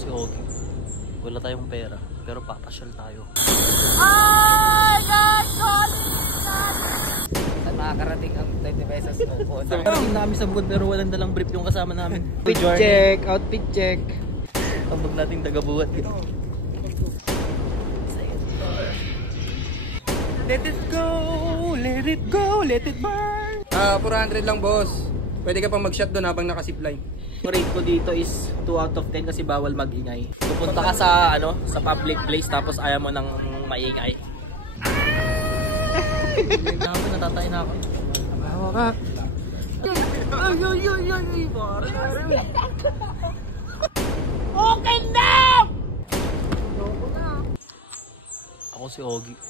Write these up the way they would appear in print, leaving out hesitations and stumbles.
si Ogie. Wala tayong pera, pero papasyal tayo. Saan makakarating ang 20 pesos mo? Nakarating na kami sa Bukod pero walang dalang brief yung kasama namin. Outfit check. Ang bag nating taga-buhat. Let it go, let it go, let it burn. 400 lang boss. Pwede ka pang mag-shot doon habang naka-zipline. Rate ko dito is 2 out of 10 kasi bawal mag-ingay. Pupunta ka sa sa public place tapos ayaw mo nang maingay. Natatay na ako. Hawa ka. Okay na! Ako si Ogie.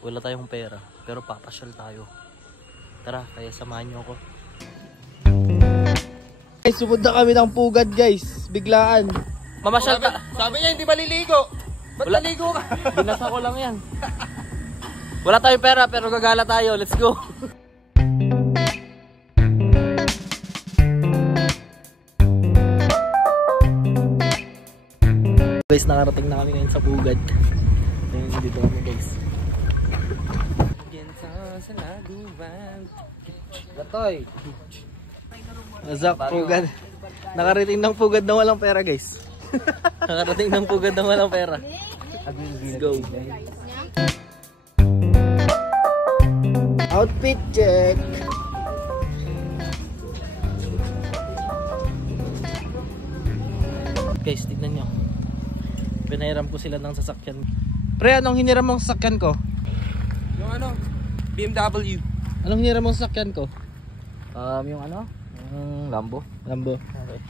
Wala tayong pera, pero papasyal tayo. Tara, kaya samahan niyo ako. Guys, sumunod na kami ng pugad guys. Biglaan. Mamasyal ka. Sabi niya hindi maliligo. Ba't naligo ka? Binasa ko lang yan. Wala tayong pera, pero gagala tayo. Let's go. Guys, nakarating na kami ngayon sa pugad. Ayun, dito kami guys. Latoy. Zak, pugad. Nakarating ng pugad na walang pera guys. Nakarating ng pugad na walang pera. Let's go. Outfit check. Guys, tignan nyo. Pinahiram ko sila ng sasakyan. Pre, anong hiniram mong sasakyan ko? Yung ano? BMW. Anong hiniram mong sasakyan ko? Yung ano? Yung Lambo. Lambo. Okay.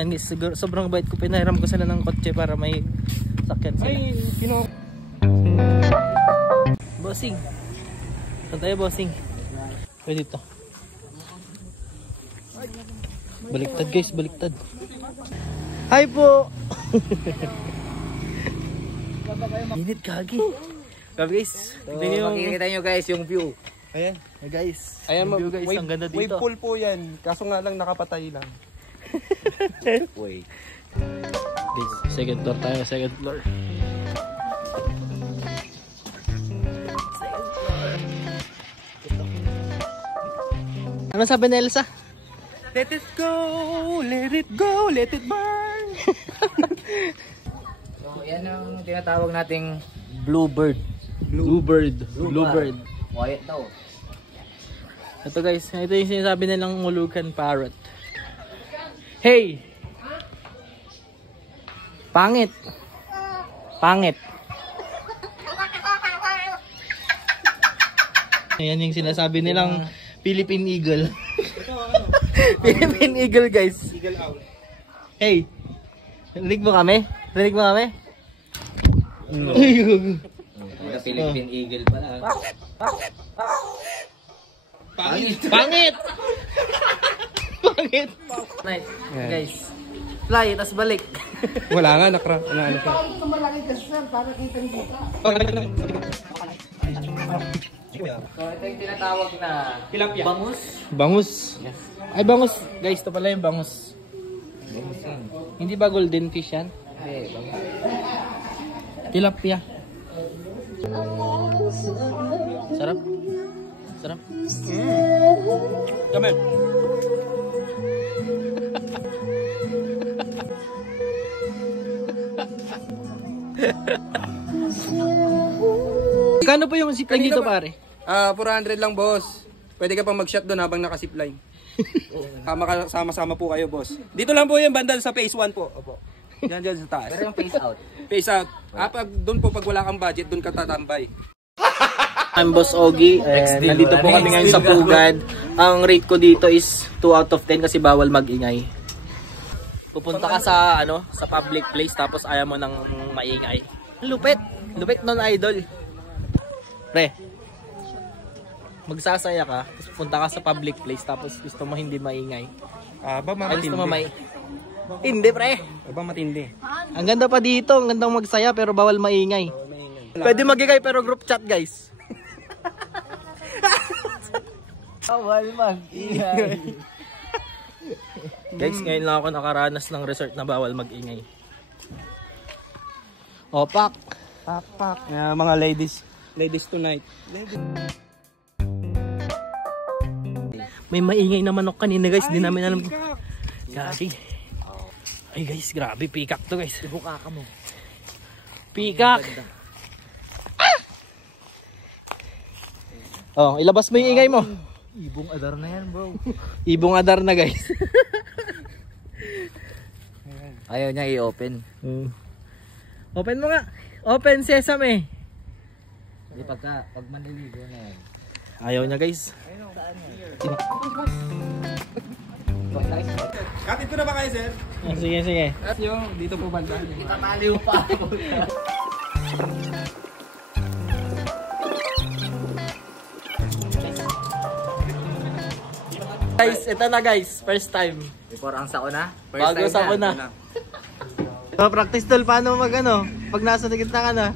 Yan guys, siguro, sobrang bait ko. Pinahiram ko sila ng kotse para may sasakyan sila. Ay, Bossing. Saan tayo, bossing? Pwede dito. Baliktad guys, baliktad. Hi po! Init kagi. Grabe guys. So, makikita nyo guys yung view. ayan. Hey guys. Ayan, Yung view guys, ang ganda dito. wave pool po yan. Kaso nga lang nakapatay lang. Wait. Guys, second floor tayo, second floor. Ano sabi ni Elsa? Let it go, let it go, let it burn. So yan ang tinatawag nating bluebird. Bluebird. Bluebird. Quiet daw. Ito guys, ito yung sinasabi nilang Moluccan parrot. Hey! Pangit! Pangit! Ayan yung sinasabi nilang Philippine Eagle. Philippine Eagle guys. Eagle owl. Hey! Rinig mo kami? Rinig mo kami? No. Philippine Eagle pala. Pangit! Pangit! Pangit! Nice. Guys. Fly, tas balik. Wala nga, ano siya. So ito yung tinatawag na Tilapia. bangus. Bangus. Yes. Ay, bangus. Guys, ito pala yung bangus. Bangus yan. Hindi ba golden fish yan? Hindi, bangus. Tilapia. Sarap. Sarap. Come on. Kano po yung zipline dito pare? 400 lang boss. Pwede ka pang mag-shot doon habang naka-zipline. Sama-sama po kayo boss. Dito lang po yung bandal sa phase 1 po. Opo. Diyan sa taas. Pero yung face out. Phase out. Pag doon po pag wala kang budget, doon ka tatambay. I'm Boss Ogie and nandito po kami ngayon sa Pugad. Ang rate ko dito is 2 out of 10 kasi bawal mag-ingay. Pupunta ka sa sa public place tapos ayaw mo nang maingay. Lupit! Lupit non-idol. Pre, magsasaya ka, tapos punta ka sa public place tapos gusto mo hindi maingay. Ba Ay, gusto mo hindi pre. Ba matindi. Ang ganda pa dito, ang gandang magsaya pero bawal maingay. Pwede mag-ingay pero group chat guys. Bawal mag-ingay. Guys, ngayon lang ako nakaranas ng resort na bawal mag-ingay. O, pak. Pak. Mga ladies. Ladies tonight. May maingay na manok kanina guys. Di namin alam. Gagi. Ay guys, grabe. Peacock to guys. Ibuka ka mo. Peacock. Oh, ilabas mo yung ingay mo. Ibong adar na yan, bro. Ibong adar na guys. Ayaw niya i-open. Open mo nga. Open sesame. Hindi pag manliligo na yan. Ayaw niya guys. Kapit ko na ba kayo, sir? Sige, sige. At yung dito po banda. Tataliw pa. Guys, ito na guys. First time. Before ang sakuna. Bago sakuna. Practice tol, paano mag ano? Pag nasa gitna ka na.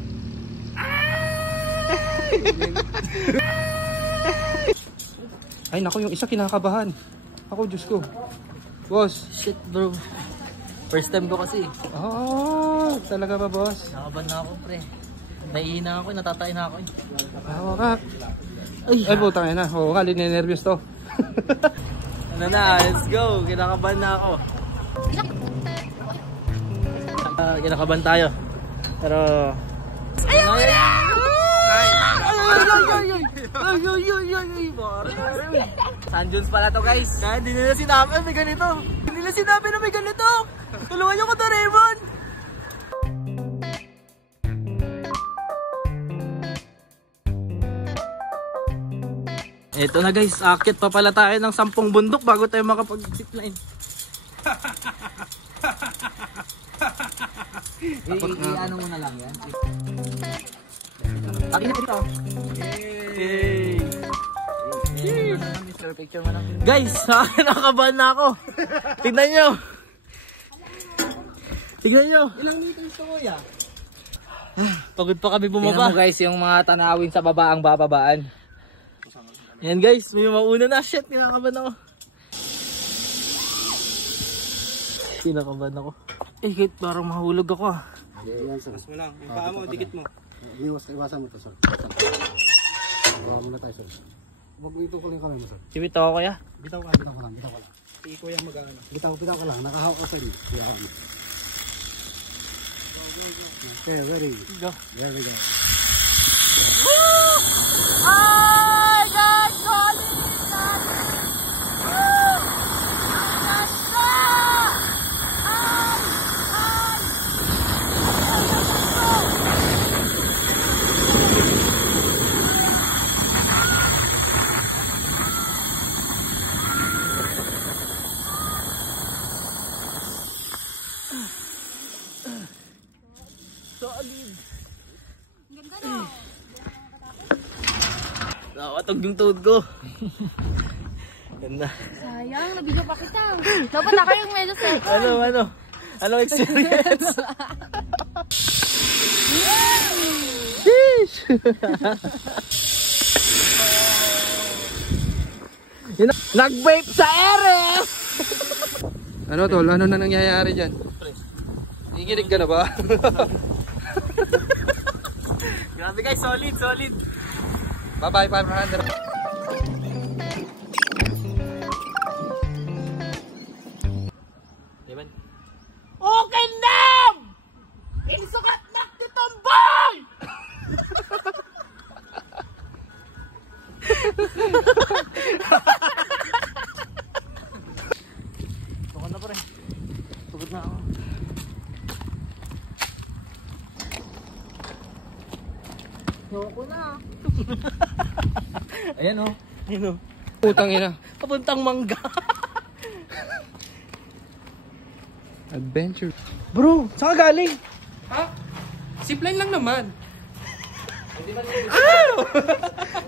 Ay naku, yung isa kinakabahan. Ako, Diyos ko. Boss. Shit bro. First time ko kasi. Oh, talaga ba, boss? Nakaban na ako pre. Naiina ako, natatay na ako. Tawa ka. Ay, putang ina. Oo nga, nervyos to. Ano na, let's go. Kinakaban na ako. Kinakaban tayo. Pero... Sanjuns pala to guys. Kaya hindi nila sinabi may ganito. Hindi nila sinabi na may ganito. Tulungan niyo ko to, Raymond. Ito na guys, akit pa pala tayo ng 10 bundok bago tayo makapag-zipline. I-ano mo na lang yan. Akin na dito. Yay! Mr. Picture mo lang. Guys, nakabahan na ako. Tignan nyo. Tignan nyo. Ilang meters to, kuya? Pagod pa kami Tingnan bumaba. mo guys yung mga tanawin sa baba ang bababaan. Yan guys, may mauna na. Shit, kinakabahan ako. Kinakabahan ako. Eh, kahit parang mahulog ako ah. Mas mo lang. Yung paa mo, dikit mo. Iwasan mo ito, sir. Bawa muna tayo, sir. Huwag mo ito ko lang kami mo, sir. Siwit ako kaya. Bitaw ka lang. Si kuya mag-ano. Bitaw ka lang. Nakahawak ka, sir. Siya ka. Okay, very good. Go. There we go. Ay, guys! Solid! Nakatog yung tuhod ko. Ganda. Sayang, nabidyo pa kita. Dapat ako yung medyo second. Anong experience? Sheesh! Nag-vape sa ere! Ano tol? Ano na nangyayari dyan? Ikinig ka na ba? Grabe guys, solid, solid. Bye-bye, 500. Diba? Okay na! Insukat na tutumbay! Tukan na pa rin. Tugot na ako. Yoko na. Ayan o. Yun o. Putang ina. Papuntang Mangga. Adventure. Bro, saan ka galing? Ha? Zipline lang naman.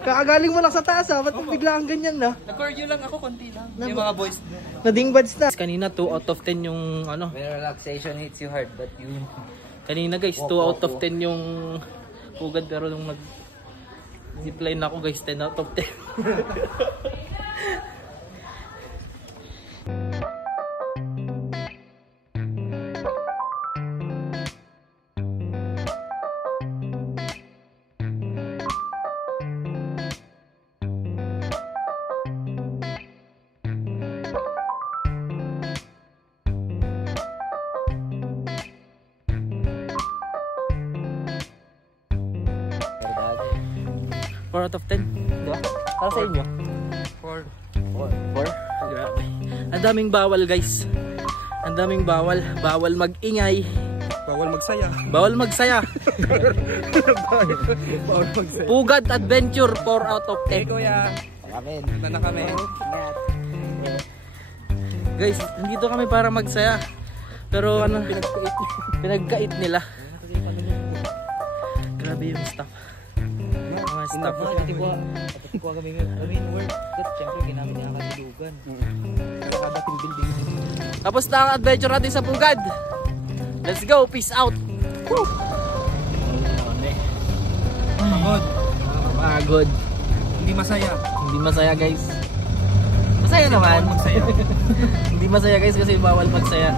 Kakagaling mo lang sa taas ha. Ba't bigla ang ganyan na? Nag-cardio lang ako, konti lang. Yung mga boys. Nadingbads na. Kanina 2 out of 10 yung ano. When relaxation hits you hard but you... Kanina guys, 2 out of 10 yung pugad. Pero nung nag zipline ako guys, 10 out of 10. 4 out of 10. Di ba? Para sa inyo? 4? Grabe. Ang daming bawal guys. Ang daming bawal. Bawal mag-ingay. Bawal magsaya. Bawal magsaya. Bawal magsaya. Pugad Adventure 4 out of 10. Kuya. Amen. Punta na kami. Guys, nandito kami para magsaya. Pero ano, pinagkait nila. Grabe yung staff. Mga staff. Pati ko kami work. At syempre ginamit niya katilugan. Kada team building. Tapos na ang adventure natin sa Pugad. Let's go, peace out. Woo! Pagod. Pagod. Hindi masaya. Hindi masaya guys. Masaya naman. Magsaya. Hindi masaya guys kasi bawal magsaya.